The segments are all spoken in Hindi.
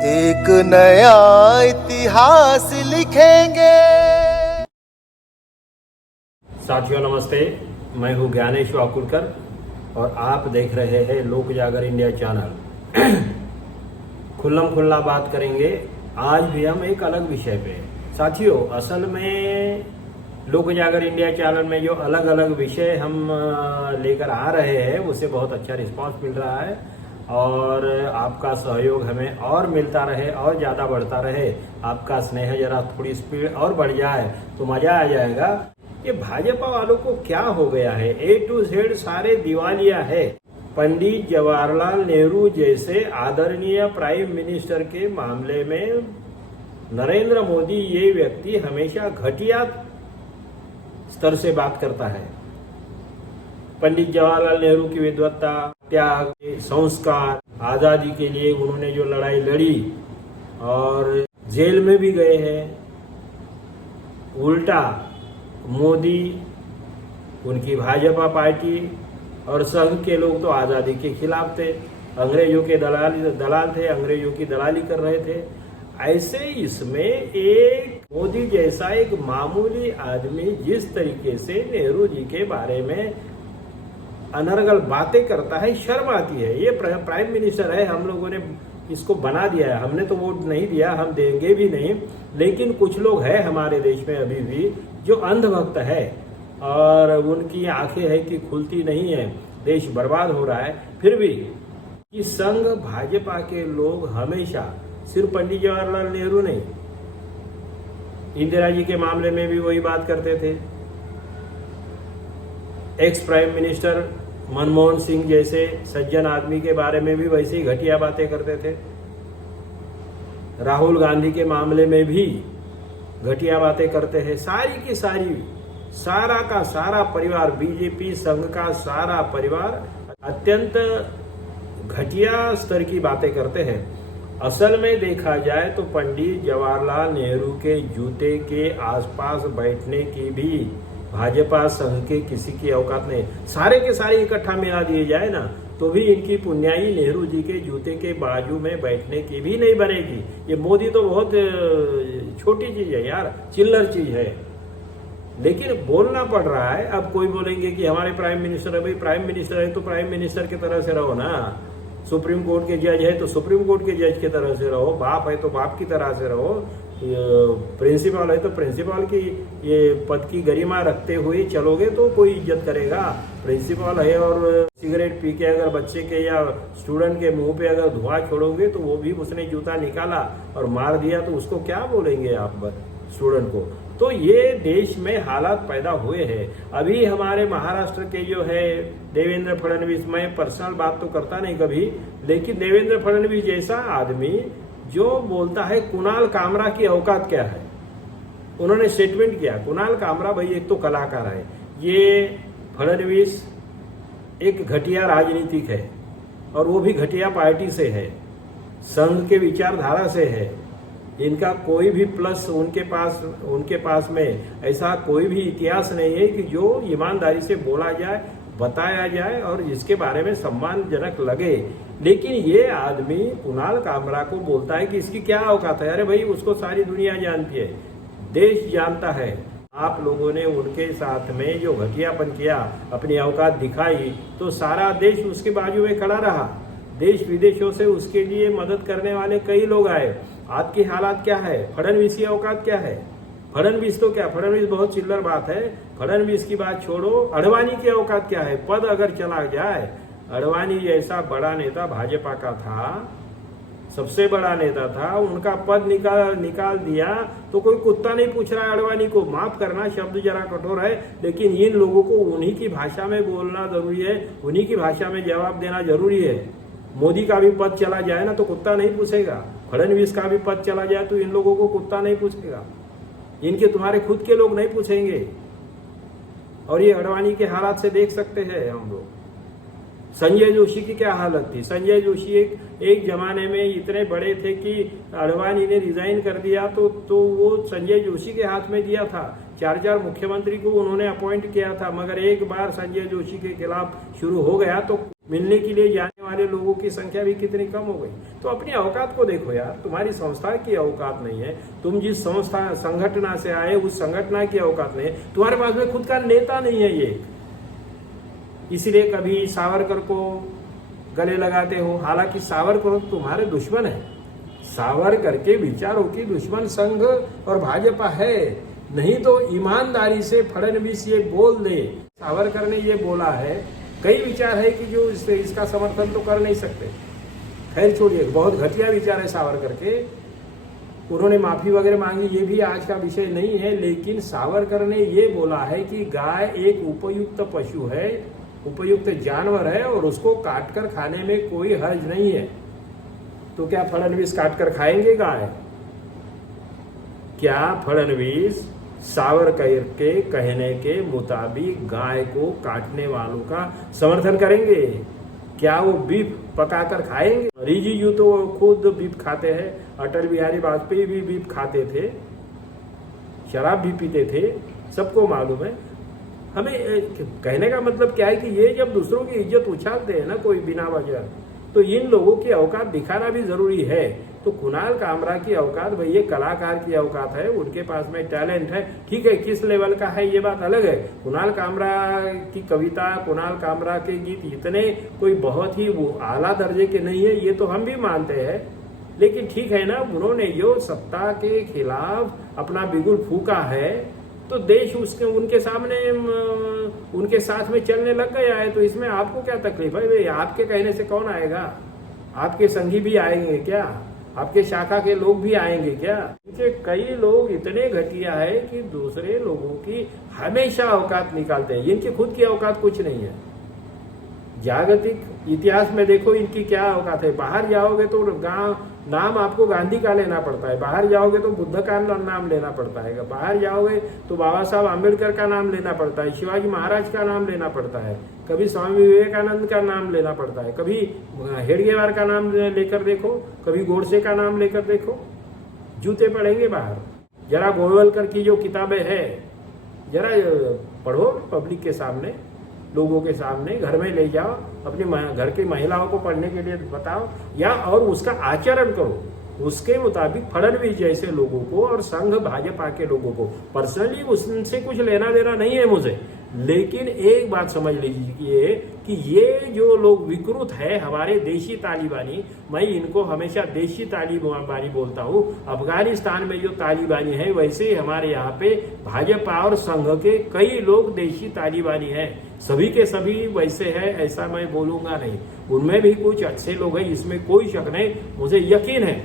एक नया इतिहास लिखेंगे। साथियों नमस्ते, मैं हूं ज्ञानेश वाकुड़कर और आप देख रहे हैं लोक जागर इंडिया चैनल। खुल्लम खुल्ला बात करेंगे आज भी हम एक अलग विषय पे। साथियों, असल में लोक जागर इंडिया चैनल में जो अलग अलग विषय हम लेकर आ रहे हैं उससे बहुत अच्छा रिस्पांस मिल रहा है और आपका सहयोग हमें और मिलता रहे और ज़्यादा बढ़ता रहे। आपका स्नेह जरा थोड़ी स्पीड और बढ़ जाए तो मज़ा आ जाएगा। ये भाजपा वालों को क्या हो गया है, A to Z सारे दिवालिया है। पंडित जवाहरलाल नेहरू जैसे आदरणीय प्राइम मिनिस्टर के मामले में नरेंद्र मोदी ये व्यक्ति हमेशा घटिया स्तर से बात करता है। पंडित जवाहरलाल नेहरू की विद्वत्ता, त्याग, संस्कार, आजादी के लिए उन्होंने जो लड़ाई लड़ी और जेल में भी गए हैं, उल्टा मोदी, उनकी भाजपा पार्टी और संघ के लोग तो आजादी के खिलाफ थे, अंग्रेजों के दलाल थे, अंग्रेजों की दलाली कर रहे थे। ऐसे इसमें एक मोदी जैसा एक मामूली आदमी जिस तरीके से नेहरू जी के बारे में अनर्गल बातें करता है, शर्म आती है। ये प्राइम मिनिस्टर है, हम लोगों ने इसको बना दिया है, हमने तो वोट नहीं दिया, हम देंगे भी नहीं, लेकिन कुछ लोग हैं हमारे देश में अभी भी जो अंधभक्त है और उनकी आंखें है कि खुलती नहीं है, देश बर्बाद हो रहा है। फिर भी कि संघ भाजपा के लोग हमेशा, सिर्फ पंडित जवाहरलाल नेहरू नहीं, इंदिरा जी के मामले में भी वही बात करते थे। Ex prime minister Manmohan Singh जैसे सज्जन आदमी के बारे में भी वैसे ही घटिया बातें करते थे। राहुल गांधी के मामले में भी घटिया बातें करते हैं। सारी की सारी, सारा का सारा परिवार, बीजेपी संघ का सारा परिवार अत्यंत घटिया स्तर की बातें करते हैं। असल में देखा जाए तो पंडित जवाहरलाल नेहरू के जूते के आसपास बैठने की भी भाजपा संघ के किसी की औकात नहीं। सारे के सारे इकट्ठा मिला दिए जाए ना तो भी इनकी पुण्याई नेहरू जी के जूते के बाजू में बैठने की भी नहीं बनेगी। ये मोदी तो बहुत छोटी चीज है यार, चिल्लर चीज है, लेकिन बोलना पड़ रहा है। अब कोई बोलेंगे कि हमारे प्राइम मिनिस्टर है, भाई प्राइम मिनिस्टर है तो प्राइम मिनिस्टर की तरह से रहो ना, सुप्रीम कोर्ट के जज है तो सुप्रीम कोर्ट के जज की तरह से रहो, बाप है तो बाप की तरह से रहो, प्रिंसिपल है तो प्रिंसिपल की ये पद की गरिमा रखते हुए चलोगे तो कोई इज्जत करेगा। प्रिंसिपल है और सिगरेट पी के अगर बच्चे के या स्टूडेंट के मुंह पे अगर धुआं छोड़ोगे तो वो भी उसने जूता निकाला और मार दिया तो उसको क्या बोलेंगे आप स्टूडेंट को। तो ये देश में हालात पैदा हुए हैं। अभी हमारे महाराष्ट्र के जो है देवेंद्र फडणवीस, मैं पर्सनल बात तो करता नहीं कभी, लेकिन देवेंद्र फडणवीस जैसा आदमी जो बोलता है कुणाल कामरा की औकात क्या है, उन्होंने स्टेटमेंट किया। कुणाल कामरा भाई एक तो कलाकार है, ये फडणवीस एक घटिया राजनीतिक है और वो भी घटिया पार्टी से है, संघ के विचारधारा से है। इनका कोई भी प्लस उनके पास में ऐसा कोई भी इतिहास नहीं है कि जो ईमानदारी से बोला जाए, बताया जाए और जिसके बारे में सम्मानजनक लगे। लेकिन ये आदमी कुणाल कामरा को बोलता है कि इसकी क्या औकात है। अरे भाई, उसको सारी दुनिया जानती है, देश जानता है। आप लोगों ने उनके साथ में जो घटियापन किया, अपनी औकात दिखाई, तो सारा देश उसके बाजू में खड़ा रहा। देश विदेशों से उसके लिए मदद करने वाले कई लोग आए। आपकी हालात क्या है? फडणवीस की औकात क्या है? फडणवीस तो क्या, फडणवीस बहुत चिल्लर बात है, फडणवीस की बात छोड़ो। अडवाणी की औकात क्या है? पद अगर चला जाए, अडवाणी जैसा बड़ा नेता भाजपा का था, सबसे बड़ा नेता था, उनका पद निकाल दिया तो कोई कुत्ता नहीं पूछ रहा है अडवाणी को। माफ करना, शब्द जरा कठोर है, लेकिन इन लोगों को उन्हीं की भाषा में बोलना जरूरी है, उन्हीं की भाषा में जवाब देना जरूरी है। मोदी का भी पद चला जाए ना तो कुत्ता नहीं पूछेगा, फडणवीस का भी पद चला जाए तो इन लोगों को कुत्ता नहीं पूछेगा, इनके तुम्हारे खुद के लोग नहीं पूछेंगे। और ये अडवाणी के हालात से देख सकते हैं हम लोग। संजय जोशी की क्या हालत थी? संजय जोशी एक जमाने में इतने बड़े थे कि अडवाणी ने रिजाइन कर दिया तो वो संजय जोशी के हाथ में दिया था। 4 मुख्यमंत्री को उन्होंने अपॉइंट किया था, मगर एक बार संजय जोशी के खिलाफ शुरू हो गया तो मिलने के लिए जाने वाले लोगों की संख्या भी कितनी कम हो गई। तो अपनी औकात को देखो यार, तुम्हारी संस्था की औकात नहीं है, तुम जिस संस्था संगठना से आए उस संगठना की औकात नहीं है, तुम्हारे पास में खुद का नेता नहीं है ये, इसलिए कभी सावरकर को गले लगाते हो। हालांकि सावरकर तुम्हारे दुश्मन है, सावरकर के विचारों की दुश्मन संघ और भाजपा है। नहीं तो ईमानदारी से फडणवीस ये बोल दे, सावरकर ने ये बोला है, कई विचार है कि जो इसका समर्थन तो कर नहीं सकते। खैर छोड़िए, बहुत घटिया विचार है सावरकर के, उन्होंने माफी वगैरह मांगी, ये भी आज का विषय नहीं है। लेकिन सावरकर ने ये बोला है कि गाय एक उपयुक्त पशु है, उपयुक्त जानवर है और उसको काटकर खाने में कोई हर्ज नहीं है। तो क्या फडणवीस काटकर खाएंगे गाय? क्या फडणवीस सावरकर के कहने के मुताबिक गाय को काटने वालों का समर्थन करेंगे? क्या वो बीफ पकाकर खाएंगे? रिजिजू तो खुद बीफ खाते हैं, अटल बिहारी वाजपेयी भी बीफ खाते थे, शराब भी पीते थे, सबको मालूम है। हमें कहने का मतलब क्या है कि ये जब दूसरों की इज्जत उछालते हैं ना कोई बिना वजह, तो इन लोगों की औकात दिखाना भी जरूरी है। तो कुणाल कामरा की औकात, भाई ये कलाकार की औकात है, उनके पास में टैलेंट है, ठीक है, किस लेवल का है ये बात अलग है। कुणाल कामरा की कविता, कुणाल कामरा के गीत इतने कोई बहुत ही वो आला दर्जे के नहीं है, ये तो हम भी मानते हैं। लेकिन ठीक है ना, उन्होंने जो सत्ता के खिलाफ अपना बिगुल फूका है, तो देश उसके उनके सामने उनके साथ में चलने लग गया है। तो इसमें आपको क्या तकलीफ है? भाई आपके कहने से कौन आएगा? आपके संगी भी आएंगे क्या? आपके शाखा के लोग भी आएंगे क्या? क्योंकि कई लोग इतने घटिया है कि दूसरे लोगों की हमेशा औकात निकालते हैं, इनकी खुद की औकात कुछ नहीं है। जागतिक इतिहास में देखो इनकी क्या औकात है। बाहर जाओगे तो नाम आपको गांधी का लेना पड़ता है, बाहर जाओगे तो बुद्ध का नाम लेना पड़ता है, बाहर जाओगे तो बाबा साहब आम्बेडकर का नाम लेना पड़ता है, शिवाजी महाराज का नाम लेना पड़ता है, कभी स्वामी विवेकानंद का नाम लेना पड़ता है, कभी हेडगेवार का नाम लेकर देखो, कभी गोडसे का नाम लेकर देखो, जूते पड़ेंगे बाहर। जरा गोलवलकर की जो किताबें है जरा पढ़ो, पब्लिक के सामने, लोगों के सामने, घर में ले जाओ, अपनी घर की महिलाओं को पढ़ने के लिए बताओ, या और उसका आचरण करो। उसके मुताबिक फडणवीस जैसे लोगों को और संघ भाजपा के लोगों को, पर्सनली उनसे कुछ लेना देना नहीं है मुझे, लेकिन एक बात समझ लीजिए कि ये जो लोग विकृत है हमारे देशी तालिबानी, मैं इनको हमेशा देशी तालिबानी बोलता हूँ। अफगानिस्तान में जो तालिबानी है वैसे ही हमारे यहाँ पे भाजपा और संघ के कई लोग देशी तालिबानी हैं। सभी के सभी वैसे है ऐसा मैं बोलूंगा नहीं, उनमें भी कुछ अच्छे लोग हैं, इसमें कोई शक नहीं, मुझे यकीन है।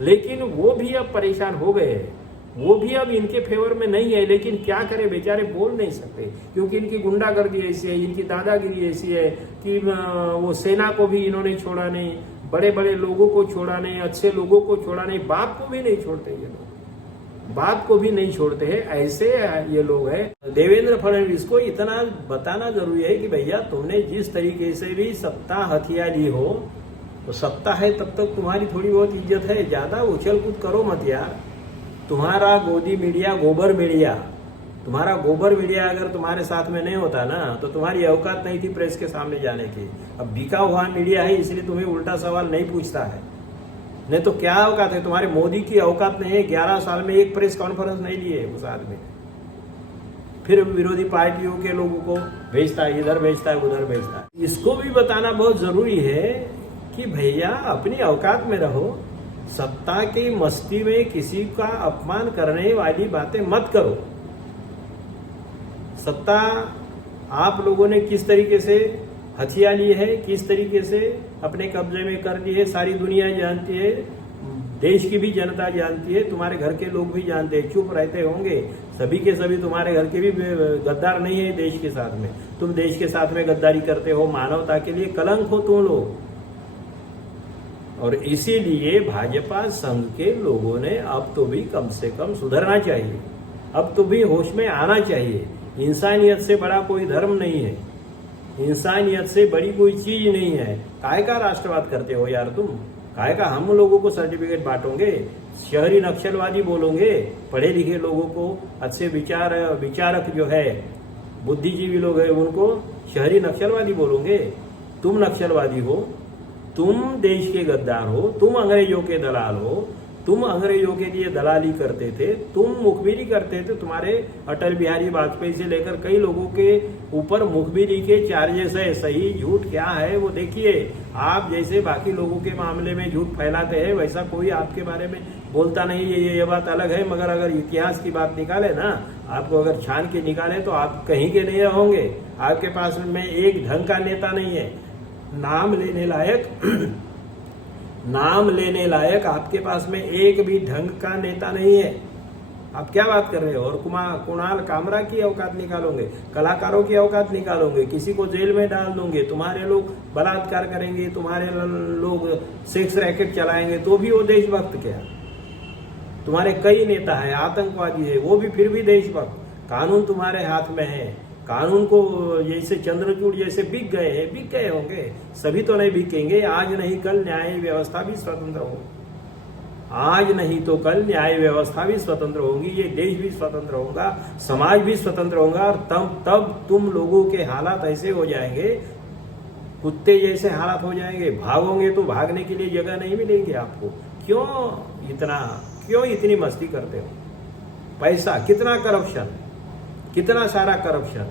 लेकिन वो भी अब परेशान हो गए हैं, वो भी अब इनके फेवर में नहीं है। लेकिन क्या करें, बेचारे बोल नहीं सकते, क्योंकि इनकी गुंडागर्दी ऐसी है, इनकी दादागिरी ऐसी है कि वो सेना को भी इन्होंने छोड़ा नहीं, बड़े बड़े लोगों को छोड़ा नहीं, अच्छे लोगों को छोड़ा नहीं, बाप को भी नहीं छोड़ते ये लोग, बाप को भी नहीं छोड़ते हैं, ऐसे ये लोग हैं। देवेंद्र फडणवीस को इतना बताना जरूरी है कि भैया तुमने जिस तरीके से भी सत्ता हथिया ली हो, तो सत्ता है तब तक तुम्हारी थोड़ी बहुत इज्जत है, ज्यादा उछल कूद करो मत यार। तुम्हारा गोदी मीडिया, गोबर मीडिया, तुम्हारा गोबर मीडिया अगर तुम्हारे साथ में नहीं होता ना, तो तुम्हारी औकात नहीं थी प्रेस के सामने जाने की। अब बिका हुआ मीडिया है, इसलिए तुम्हें उल्टा सवाल नहीं पूछता है, नहीं तो क्या औकात है तुम्हारे? मोदी की औकात नहीं है, 11 साल में एक प्रेस कॉन्फ्रेंस नहीं लिए उस आदमी, फिर विरोधी पार्टियों के लोगों को भेजता है, इधर भेजता है, उधर भेजता है। इसको भी बताना बहुत जरूरी है कि भैया अपनी औकात में रहो, सत्ता की मस्ती में किसी का अपमान करने वाली बातें मत करो। सत्ता आप लोगों ने किस तरीके से हथिया ली है, किस तरीके से अपने कब्जे में कर ली है, सारी दुनिया जानती है, देश की भी जनता जानती है, तुम्हारे घर के लोग भी जानते हैं। चुप रहते होंगे, सभी के सभी तुम्हारे घर के भी गद्दार नहीं है देश के साथ में, तुम देश के साथ में गद्दारी करते हो, मानवता के लिए कलंक हो तुम लोग। और इसीलिए भाजपा संघ के लोगों ने अब तो भी कम से कम सुधरना चाहिए, अब तो भी होश में आना चाहिए। इंसानियत से बड़ा कोई धर्म नहीं है, इंसानियत से बड़ी कोई चीज नहीं है। काय का राष्ट्रवाद करते हो यार तुम? काय का हम लोगों को सर्टिफिकेट बांटोगे? शहरी नक्सलवादी बोलोगे? पढ़े लिखे लोगों को, अच्छे विचारक जो है, बुद्धिजीवी लोग हैं, उनको शहरी नक्सलवादी बोलोगे? तुम नक्सलवादी हो, तुम देश के गद्दार हो, तुम अंग्रेजों के दलाल हो, तुम अंग्रेजों के लिए दलाली करते थे, तुम मुखबिरी करते थे। तुम्हारे अटल बिहारी वाजपेयी से लेकर कई लोगों के ऊपर मुखबिरी के चार्जेस है। सही झूठ क्या है वो देखिए। आप जैसे बाकी लोगों के मामले में झूठ फैलाते हैं, वैसा कोई आपके बारे में बोलता नहीं है। ये बात अलग है, मगर अगर इतिहास की बात निकाले ना, आपको अगर छान के निकाले तो आप कहीं के नहीं होंगे। आपके पास में एक ढंग का नेता नहीं है, नाम लेने लायक आपके पास में एक भी ढंग का नेता नहीं है। आप क्या बात कर रहे हो? और कुणाल कामरा की औकात निकालोगे, कलाकारों की औकात निकालोगे, किसी को जेल में डाल दोगे, तुम्हारे लोग बलात्कार करेंगे, तुम्हारे लोग सेक्स रैकेट चलाएंगे, तो भी वो देशभक्त क्या? तुम्हारे कई नेता है आतंकवादी है, वो भी फिर भी देशभक्त। कानून तुम्हारे हाथ में है, कानून को जैसे चंद्रचूड़ जैसे बिक गए होंगे, सभी तो नहीं बिकेंगे। आज नहीं कल न्याय व्यवस्था भी स्वतंत्र होगी, आज नहीं तो कल न्याय व्यवस्था भी स्वतंत्र होगी, ये देश भी स्वतंत्र होगा, समाज भी स्वतंत्र होगा। और तब तुम लोगों के हालात ऐसे हो जाएंगे, कुत्ते जैसे हालात हो जाएंगे, भागोगे तो भागने के लिए जगह नहीं मिलेगी आपको। क्यों इतनी मस्ती करते हो? पैसा, कितना करप्शन, कितना सारा करप्शन,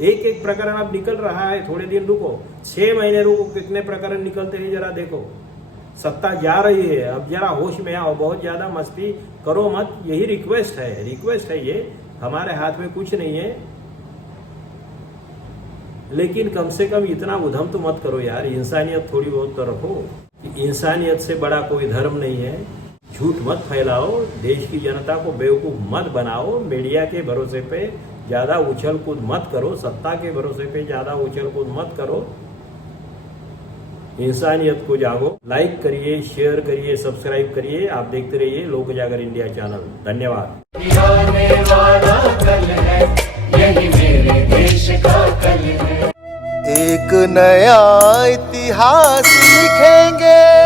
एक प्रकरण अब निकल रहा है। थोड़े दिन रुको, 6 महीने रुको, कितने प्रकरण निकलते हैं जरा देखो। सत्ता जा रही है, अब जरा होश में आओ, बहुत ज्यादा मस्ती करो मत, यही रिक्वेस्ट है। ये हमारे हाथ में कुछ नहीं है, लेकिन कम से कम इतना उधम तो मत करो यार। इंसानियत थोड़ी बहुत तो रखो। इंसानियत से बड़ा कोई धर्म नहीं है। झूठ मत फैलाओ, देश की जनता को बेवकूफ मत बनाओ, मीडिया के भरोसे पे ज्यादा उछल कूद मत करो, सत्ता के भरोसे पे ज्यादा उछल कूद मत करो। इंसानियत को जागो। लाइक करिए, शेयर करिए, सब्सक्राइब करिए। आप देखते रहिए लोक जागर इंडिया चैनल। धन्यवाद। आने वाला कल है, यही मेरे देश का कल है। एक नया इतिहास लिखेंगे।